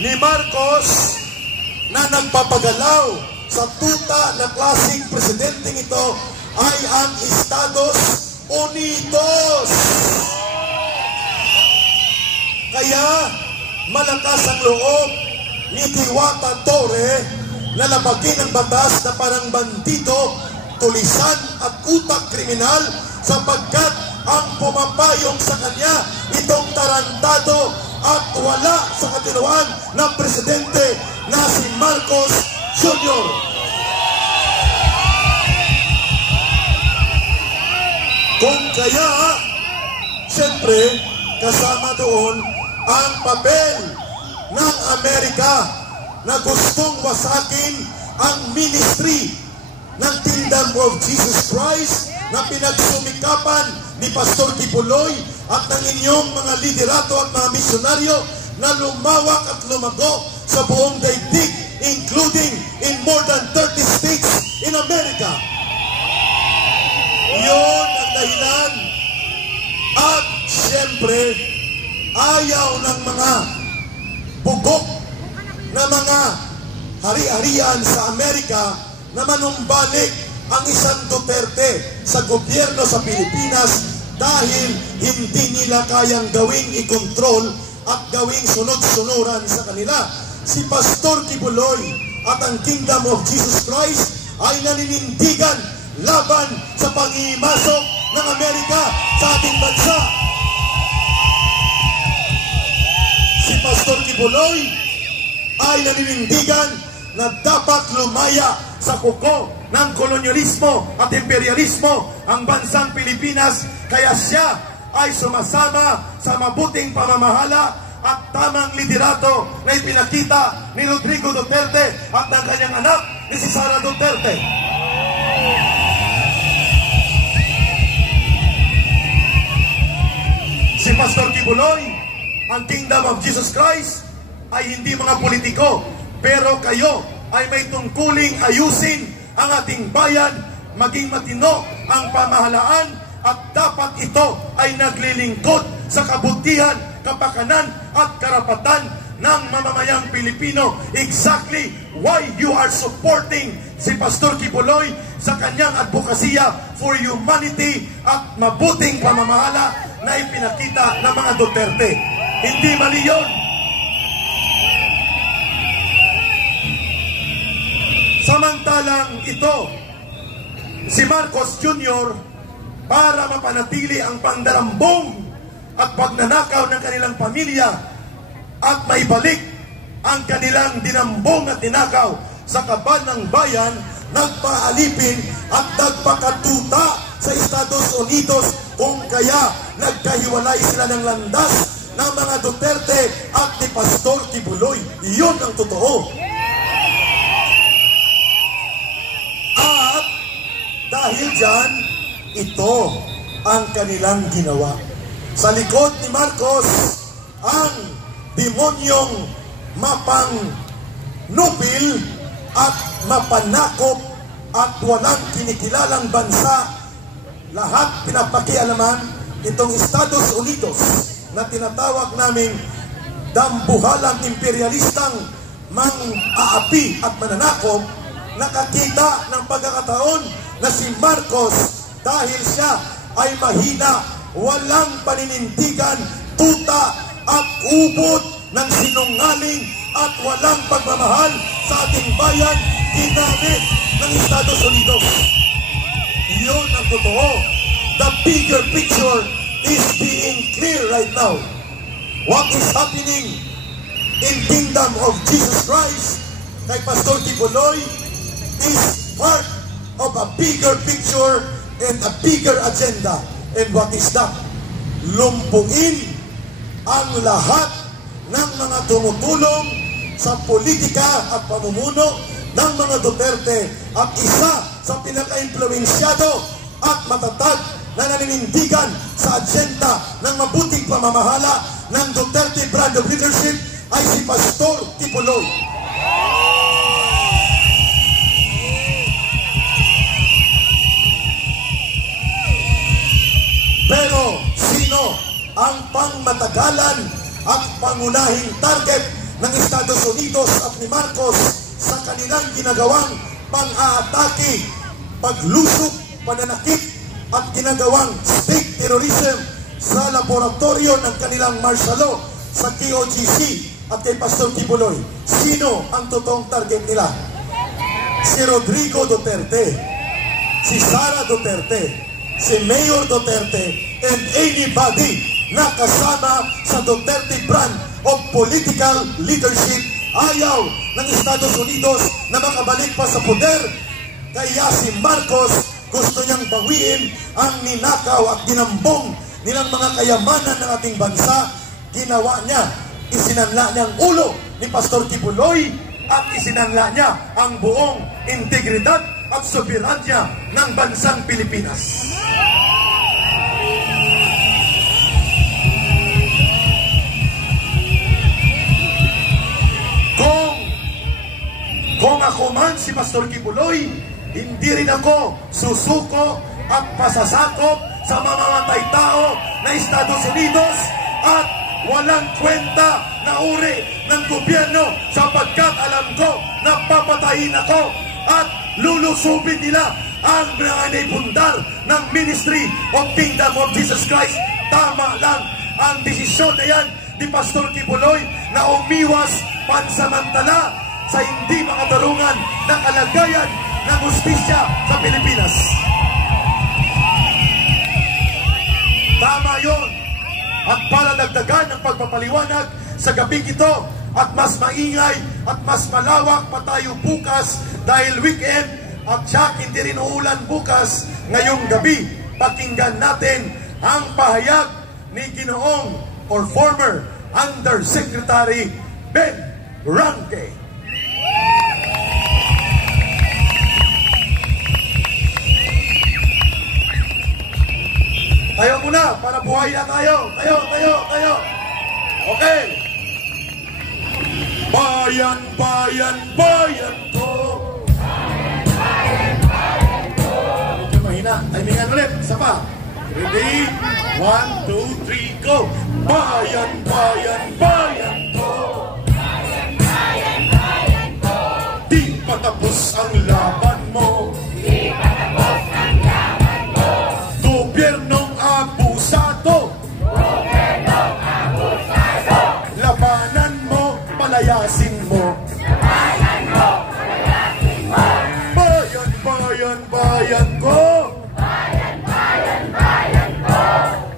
ni Marcos na nagpapagalaw sa tuta na klaseng presidenteng ito ay ang Estados Unidos. Kaya malakas ang loob ni Diwata Torre na labagin ang batas na parang bandido, tulisan at utak kriminal sapagkat ang pumapayong sa kanya itong tarantado at wala sa katinuan ng presidente na si Marcos Jr. Kung kaya, siyempre, kasama doon ang papel ng Amerika na gustong wasakin ang ministry ng Kingdom of Jesus Christ na pinagsumikapan ni Pastor Kibuloy at ng inyong mga liderato at mga misyonaryo na lumawak at lumago sa buong daigdig, including in more than 30 states in America. Yun ang dahilan. At siyempre, ayaw ng mga bugok na mga hari-harian sa Amerika na manumbalik ang isang Duterte sa gobyerno sa Pilipinas dahil hindi nila kayang gawing i-control at gawing sunod-sunuran sa kanila. Si Pastor Kibuloy at ang Kingdom of Jesus Christ ay naninindigan laban sa pang-imasok ng Amerika sa ating bansa. Si Pastor Kibuloy ay naninindigan na dapat lumaya sa kuko ng kolonyalismo at imperialismo ang bansang Pilipinas, kaya siya ay sumasama sa mabuting pamamahala at tamang liderato na ipinakita ni Rodrigo Duterte at ng kanyang anak ni si Sara Duterte. Si Pastor Kibuloy, ang Kingdom of Jesus Christ, ay hindi mga politiko, pero kayo ay may tungkuling ayusin ang ating bayan, maging matino ang pamahalaan, at dapat ito ay naglilingkod sa kabutihan, kapakanan at karapatan ng mamamayang Pilipino. Exactly why you are supporting si Pastor Kibuloy sa kanyang advokasya for humanity at mabuting pamamahala na ipinakita ng mga Duterte. Hindi mali yun. Samantalang ito, si Marcos Jr., para mapanatili ang pandarambong at pagnanakaw ng kanilang pamilya at maibalik ang kanilang dinambong at tinakaw sa kaban ng bayan, nagpaalipin at nagpakatuta sa Estados Unidos, kung kaya nagkahiwalay sila ng landas ng mga Duterte at ni Pastor Kibuloy. Iyon ang totoo. At dahil dyan, ito ang kanilang ginawa. Sa likod ni Marcos, ang demonyong mapangnupil at mapanakop at walang kinikilalang bansa, lahat pinapakialaman itong Estados Unidos na tinatawag namin dambuhalang imperialistang mang-aapi at mananakop. Nakakita ng pagkakataon na si Marcos, dahil siya ay mahina, walang paninindigan, tuta at ubod ng sinungaling at walang pagmamahal sa ating bayan, ginamit ng Estados Unidos. Yun ang totoo. The bigger picture is being clear right now. What is happening in Kingdom of Jesus Christ kay Pastor Kibuloy is part of a bigger picture and a bigger agenda. And what is that? Lumpugin ang lahat ng mga tumutulong sa politika at pamumuno ng mga Duterte, at isa sa pinaka-impluensyado at matatag na naninindigan sa agenda ng mabuting pamamahala ng Duterte brand of leadership ay si Pastor Kibuloy. Pero sino ang pangmatagalan at pangunahing target ng Estados Unidos at ni Marcos sa kanilang ginagawang pang-aatake, paglusok, pananakit at ginagawang state terrorism sa laboratorio ng kanilang martial law sa KOGC at kay Pastor Kibuloy. Sino ang totoong target nila? Si Rodrigo Duterte, si Sara Duterte, si Mayor Duterte, and anybody na kasama sa Duterte brand of political leadership. Ayaw ng Estados Unidos na makabalik pa sa poder. Kaya si Marcos gusto niyang bawiin ang ninakaw at ginambong nilang mga kayamanan ng ating bansa. Ginawa niya, isinanla niya ang ulo ni Pastor Kibuloy at isinanla niya ang buong integridad at soberanya ng bansang Pilipinas. Kung ako man si Pastor Kibuloy, hindi rin ako susuko at pasasakop sa mamamatay tao na Estados Unidos at walang kwenta na uri ng gobyerno sapagkat alam ko na papatayin ako at lulusubin nila ang mga naibundar ng Ministry of Kingdom of Jesus Christ. Tama lang ang desisyon na yan ni Pastor Kibuloy na umiwas pansamantala sa hindi makatarungan na kalagayan ng hustisya sa Pilipinas. Tama yun. At para dagdagan ang pagpapaliwanag sa gabing ito at mas maingay at mas malawak pa tayo bukas dahil weekend at siyak hindi rin uulan bukas ngayong gabi, pakinggan natin ang pahayag ni Ginoong or former Undersecretary Ben Ranque. Tayo muna para buhay na tayo. Tayo. Okay. Bayan, bayan, bayan ko. Medyo mahina. Timingan ulit. Isa pa. Ready? 1, 2, 3, go. Bayan, bayan, bayan ko. Bayan, bayan, bayan ko. Di patapos ang laban mo. Di patapos ang laban mo. Gobyernong abusado. Gobyernong abusado. Labanan mo, palayasin mo. Labanan mo, palayasin mo. Bayan, bayan, bayan ko. Bayan, bayan, bayan ko.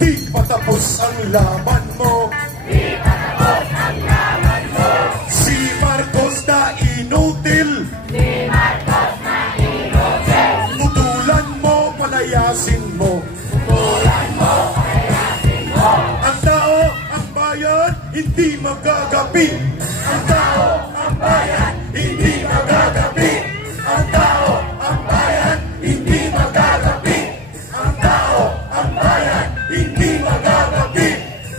Di patapos ang laban mo. Di patapos ang laban mo. Si Marcos na inutil. Si Marcos na inutil. Tutulan mo, palayasin mo. Tutulan mo, palayasin mo. Ang tao, ang bayan, hindi magagabi. Ang tao, ang bayan, hindi magagabi. Ang tao, ang bayan, hindi magagabi. Ang tao, ang bayan, hindi magagabi.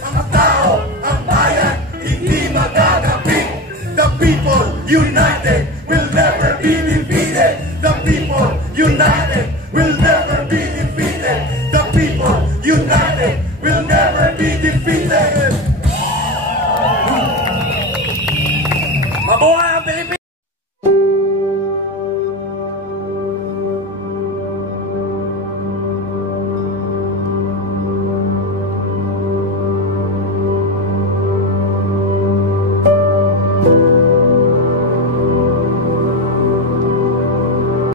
Ang tao, ang bayan, hindi magagabi. The people united will never be defeated. The people united will never be defeated. The people united will never be defeated.